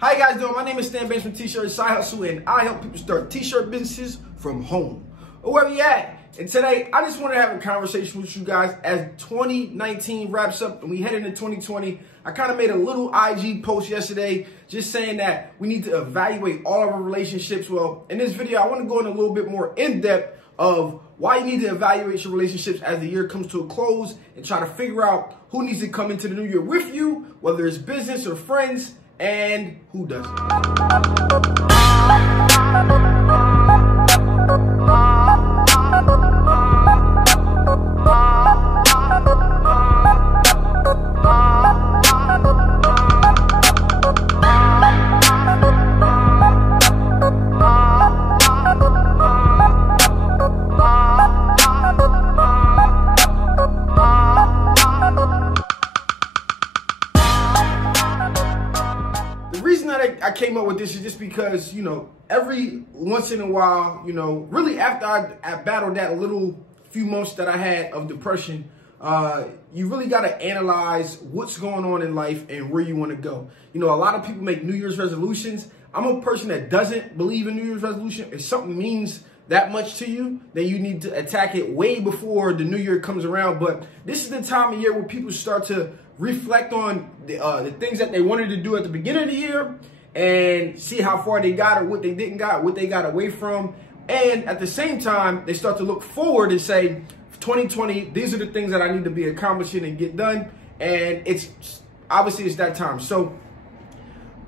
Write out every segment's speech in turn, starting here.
How you guys doing? My name is Stan Banks from T-Shirt Side Hustle, and I help people start t-shirt businesses from home or wherever you at. And today, I just want to have a conversation with you guys as 2019 wraps up and we head into 2020. I kind of made a little IG post yesterday just saying that we need to evaluate all of our relationships. Well, in this video, I want to go in a little bit more in depth of why you need to evaluate your relationships as the year comes to a close and try to figure out who needs to come into the new year with you, whether it's business or friends, and who doesn't. The reason that I came up with this is just because, every once in a while, really after I battled that few months that I had of depression, you really got to analyze what's going on in life and where you want to go. A lot of people make New Year's resolutions. I'm a person that doesn't believe in New Year's resolution. If something means that much to you, then you need to attack it way before the new year comes around. But this is the time of year where people start to reflect on the things that they wanted to do at the beginning of the year and see how far they got or what they didn't got, what they got away from. And at the same time, they start to look forward and say, 2020, these are the things that I need to be accomplishing and get done. And it's that time. So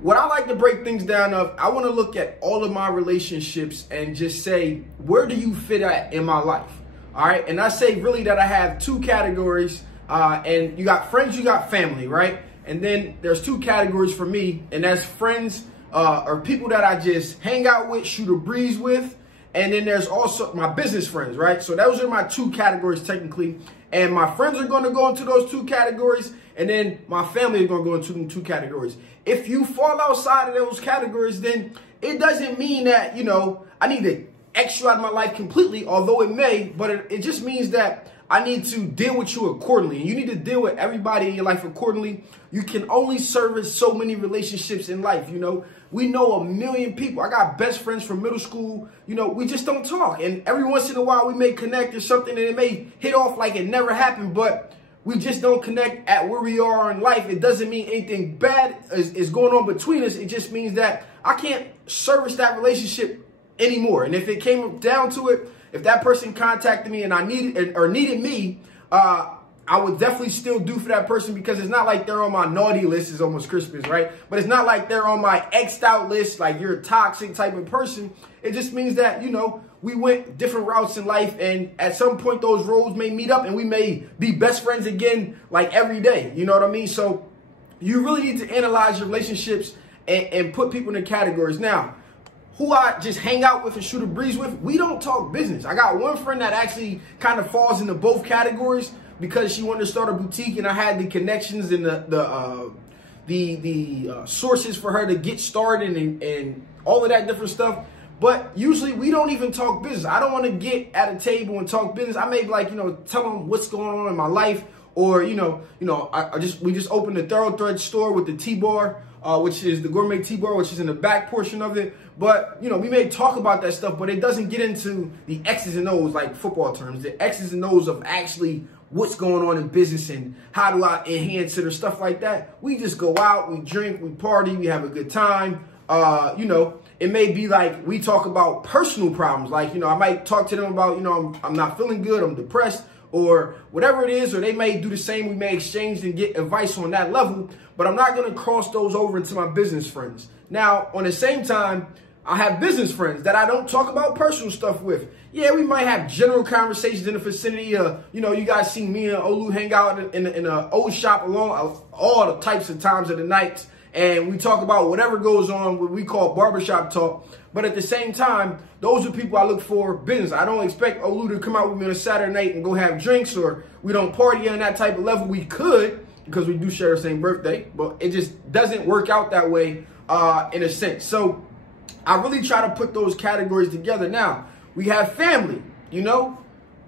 what I like to break things down of, I want to look at all of my relationships and just say, where do you fit at in my life? All right. And I say really that I have two categories, and you got friends, you got family, right? And then there's two categories for me, and that's friends or people that I just hang out with, shoot a breeze with. And then there's also my business friends, right? So those are my two categories technically. And my friends are going to go into those two categories. And then my family is going to go into them two categories. If you fall outside of those categories, then it doesn't mean that, I need to X you out of my life completely, although it may, but it just means that I need to deal with you accordingly. And you need to deal with everybody in your life accordingly. You can only service so many relationships in life, We know a million people. I got best friends from middle school. We just don't talk. And every once in a while we may connect or something and it may hit off like it never happened, but we just don't connect at where we are in life. It doesn't mean anything bad is going on between us. It just means that I can't service that relationship anymore. And if it came down to it, if that person contacted me and I needed me, I would definitely still do for that person, because it's not like they're on my naughty list. It's almost Christmas, right? But it's not like they're on my X'd out list, like you're a toxic type of person. It just means that, we went different routes in life, and at some point those roads may meet up and we may be best friends again, like every day. You know what I mean? So you really need to analyze your relationships and put people in categories. Now, who I just hang out with and shoot a breeze with, we don't talk business. I got one friend that actually kind of falls into both categories, because she wanted to start a boutique and I had the connections and the sources for her to get started and all of that different stuff. But usually we don't even talk business. I don't want to get at a table and talk business. I may tell them what's going on in my life, or we just opened the Thoroughthread store with the T-bar, which is the gourmet T-bar, which is in the back portion of it. But, we may talk about that stuff, but it doesn't get into the X's and O's like football terms, the X's and O's of actually what's going on in business and how do I enhance it or stuff like that. We just go out, we drink, we party, we have a good time. It may be like we talk about personal problems. Like, I might talk to them about, I'm not feeling good, I'm depressed, or whatever it is, or they may do the same. We may exchange and get advice on that level, but I'm not going to cross those over into my business friends. Now, on the same time, I have business friends that I don't talk about personal stuff with. Yeah, we might have general conversations in the vicinity. You guys see me and Olu hang out in an old shop along all the types of times of the nights. And we talk about whatever goes on, what we call barbershop talk. But at the same time, those are people I look for business. I don't expect Olu to come out with me on a Saturday night and go have drinks, or we don't party on that type of level. We could, because we do share the same birthday, but it just doesn't work out that way in a sense. So I really try to put those categories together. Now, we have family,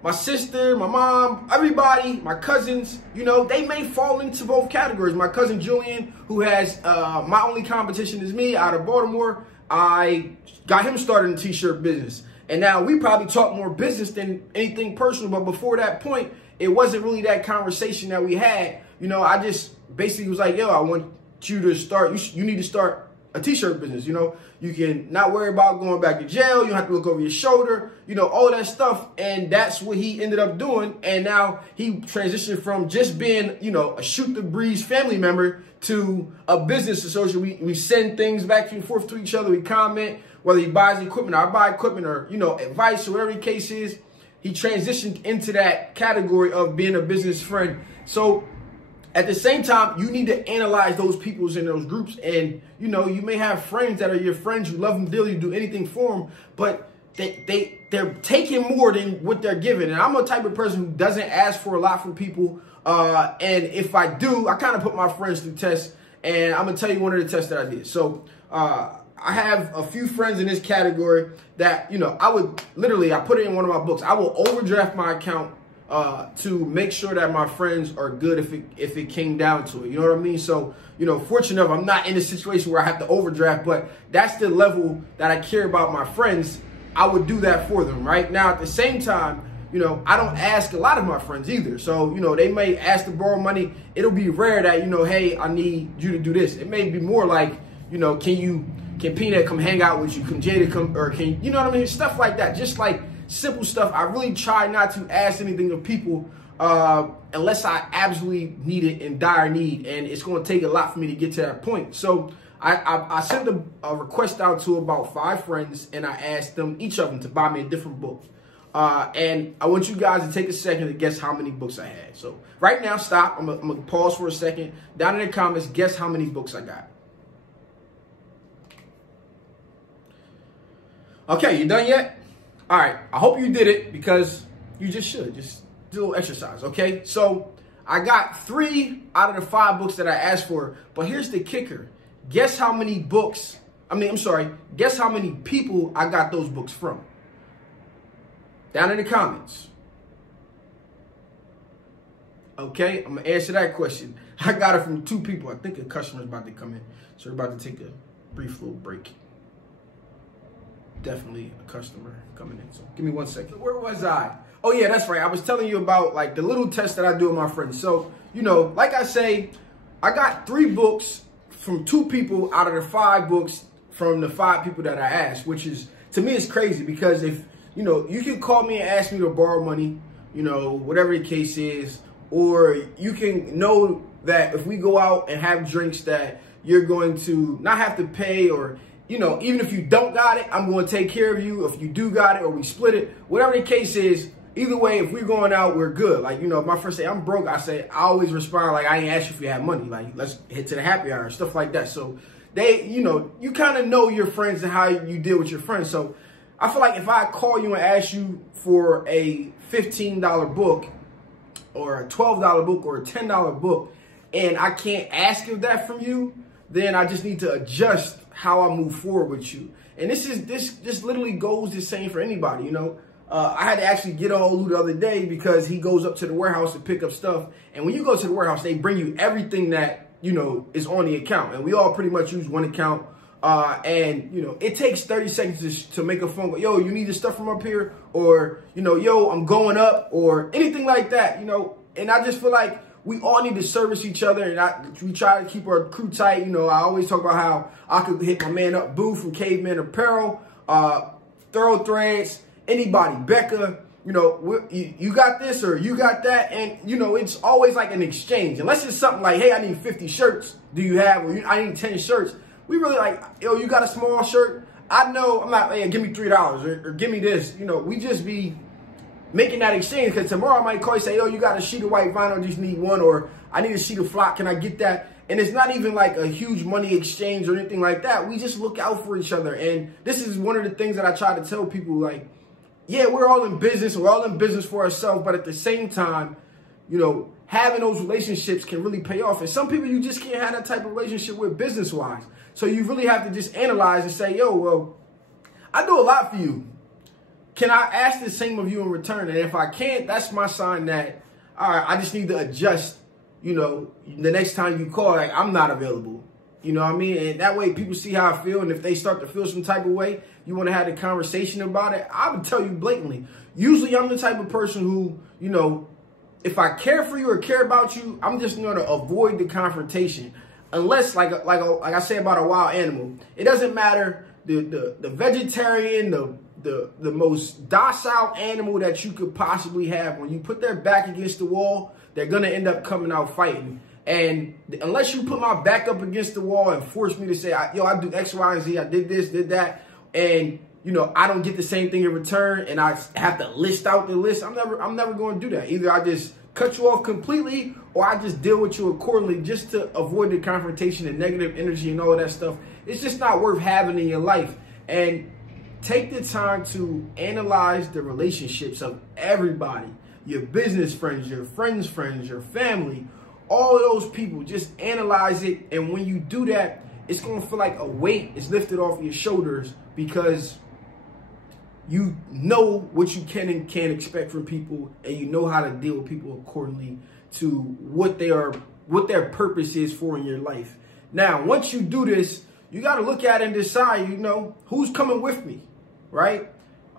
my sister, my mom, everybody, my cousins, you know, they may fall into both categories. My cousin Julian, who has my only competition is me out of Baltimore, I got him started in the t-shirt business. And now we probably talk more business than anything personal. But before that point, it wasn't really that conversation that we had. You know, I just basically was like, yo, I want you to start, you need to start a t-shirt business. You know, you can not worry about going back to jail. You don't have to look over your shoulder, you know, all that stuff. And that's what he ended up doing. And now he transitioned from just being, you know, a shoot the breeze family member to a business associate. We send things back and forth to each other. We comment, whether he buys equipment or I buy equipment or, you know, advice or whatever the case is. He transitioned into that category of being a business friend. So at the same time, you need to analyze those peoples in those groups. And, you know, you may have friends that are your friends. You love them dearly, you do anything for them, but they're taking more than what they're giving. And I'm a type of person who doesn't ask for a lot from people. And if I do, I kind of put my friends through tests. And I'm going to tell you one of the tests that I did. So I have a few friends in this category that, you know, I would literally, I put it in one of my books. I will overdraft my account to make sure that my friends are good if it came down to it. You know what I mean? So, you know, fortunate enough, I'm not in a situation where I have to overdraft, but that's the level that I care about my friends. I would do that for them. Right now, at the same time, you know, I don't ask a lot of my friends either. So, you know, they may ask to borrow money. It'll be rare that, you know, hey, I need you to do this. It may be more like, you know, can Peanut come hang out with you? Can Jada come, or can, you know what I mean? Stuff like that. Just like simple stuff. I really try not to ask anything of people unless I absolutely need it in dire need. And it's going to take a lot for me to get to that point. So I sent a request out to about 5 friends, and I asked them, each of them, to buy me a different book. And I want you guys to take a second to guess how many books I had. So right now, stop. I'm going to pause for a second. Down in the comments, guess how many books I got. Okay, you done yet? All right, I hope you did it, because you just should. Just do a little exercise, okay? So I got 3 out of the 5 books that I asked for, but here's the kicker. Guess how many books, guess how many people I got those books from? Down in the comments. Okay, I'm going to answer that question. I got it from 2 people. I think a customer's about to come in, so we're about to take a brief little break. Definitely a customer coming in. So give me 1 second. Where was I? Oh yeah, that's right. I was telling you about like the little test that I do with my friends. So, you know, like I say, I got 3 books from 2 people out of the 5 books from the 5 people that I asked, which is, to me, it's crazy, because if, you know, you can call me and ask me to borrow money, you know, whatever the case is, or you can know that if we go out and have drinks that you're going to not have to pay, or, you know, even if you don't got it, I'm going to take care of you. If you do got it, or we split it, whatever the case is, either way, if we're going out, we're good. Like, you know, if my friends say I'm broke, I always respond like, I ain't ask you if you have money. Like, let's hit to the happy hour, stuff like that. So they, you know, you kind of know your friends and how you deal with your friends. So I feel like if I call you and ask you for a $15 book, or a $12 book, or a $10 book, and I can't ask of that from you, then I just need to adjust how I move forward with you. And this literally goes the same for anybody, you know. I had to actually get on Olu the other day, because he goes up to the warehouse to pick up stuff. And when you go to the warehouse, they bring you everything that, you know, is on the account. And we all pretty much use one account. And, you know, it takes 30 seconds to make a phone call. Yo, you need the stuff from up here? Or, you know, yo, I'm going up, or anything like that, you know. And I just feel like we all need to service each other, and we try to keep our crew tight. You know, I always talk about how I could hit my man up, Boo from Caveman Apparel, Thorough Threads, anybody, Becca, you know, you got this or you got that. And, you know, it's always like an exchange. Unless it's something like, hey, I need 50 shirts. Do you have, or I need 10 shirts. We really like, yo, you got a small shirt? I know, I'm not, hey, give me $3 or give me this. You know, we just be making that exchange, because tomorrow I might call you and say, yo, you got a sheet of white vinyl, I just need 1, or I need a sheet of flock, can I get that? And it's not even like a huge money exchange or anything like that. We just look out for each other. And this is one of the things that I try to tell people, like, yeah, we're all in business. We're all in business for ourselves. But at the same time, you know, having those relationships can really pay off. And some people you just can't have that type of relationship with business-wise. So you really have to just analyze and say, yo, well, I do a lot for you. can I ask the same of you in return? And if I can't, that's my sign that, all right, I just need to adjust, you know, the next time you call, like, I'm not available. You know what I mean? And that way people see how I feel. And if they start to feel some type of way, you want to have a conversation about it, I would tell you blatantly. Usually I'm the type of person who, you know, if I care for you or care about you, I'm just going to avoid the confrontation. Unless, like I say about a wild animal, it doesn't matter the vegetarian, the most docile animal that you could possibly have. When you put their back against the wall, they're going to end up coming out fighting. And unless you put my back up against the wall and force me to say, yo, I do X, Y, and Z, I did this, did that, and, you know, I don't get the same thing in return, and I have to list out the list, I'm never going to do that. Either I just cut you off completely, or I just deal with you accordingly just to avoid the confrontation and negative energy and all of that stuff. It's just not worth having in your life. And take the time to analyze the relationships of everybody, your business friends, your friends' friends, your family, all of those people. Just analyze it. And when you do that, it's going to feel like a weight is lifted off your shoulders, because you know what you can and can't expect from people, and you know how to deal with people accordingly to what their purpose is for in your life. Now, once you do this, you got to look at it and decide, you know, who's coming with me, right?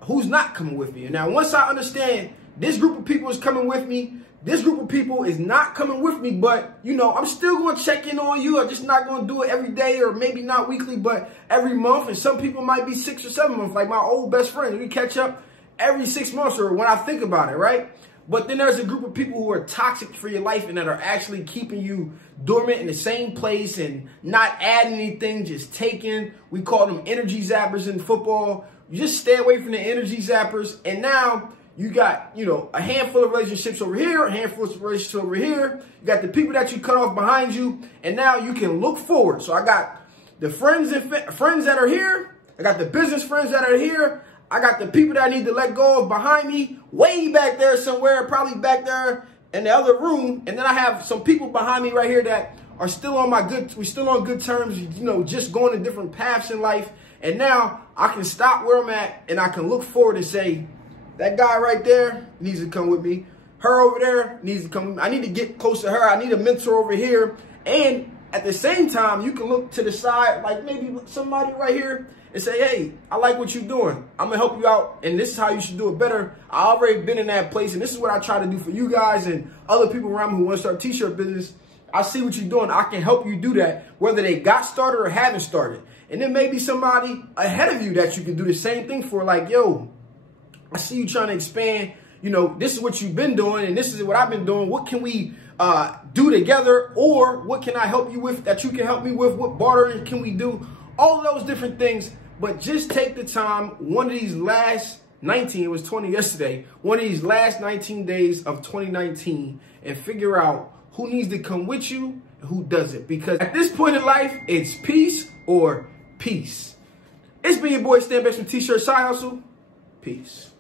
Who's not coming with me. And now, once I understand this group of people is coming with me, this group of people is not coming with me, but, you know, I'm still going to check in on you. I'm just not going to do it every day, or maybe not weekly, but every month. And some people might be 6 or 7 months, like my old best friend. We catch up every 6 months, or when I think about it, right? But then there's a group of people who are toxic for your life and that are actually keeping you dormant in the same place and not adding anything, just taking. We call them energy zappers in football. You just stay away from the energy zappers. And now you got, you know, a handful of relationships over here, a handful of relationships over here. You got the people that you cut off behind you, and now you can look forward. So I got the friends that are here. I got the business friends that are here. I got the people that I need to let go of behind me, way back there somewhere, probably back there in the other room. And then I have some people behind me right here that are still on we're still on good terms, you know, just going in different paths in life. And now I can stop where I'm at, and I can look forward and say, that guy right there needs to come with me. Her over there needs to come with me. I need to get close to her. I need a mentor over here. And at the same time, you can look to the side, like maybe somebody right here, and say, hey, I like what you're doing. I'm going to help you out, and this is how you should do it better. I already been in that place, and this is what I try to do for you guys and other people around me who want to start a t-shirt business. I see what you're doing. I can help you do that, whether they got started or haven't started. And then maybe somebody ahead of you that you can do the same thing for, like, yo, I see you trying to expand. You know, this is what you've been doing, and this is what I've been doing. What can we do together? Or what can I help you with that you can help me with? What bartering can we do? All of those different things. But just take the time, one of these last 19, it was 20 yesterday, one of these last 19 days of 2019, and figure out who needs to come with you and who doesn't. Because at this point in life, it's peace or peace. It's been your boy Stan Banks from T-Shirt Side Hustle. Peace.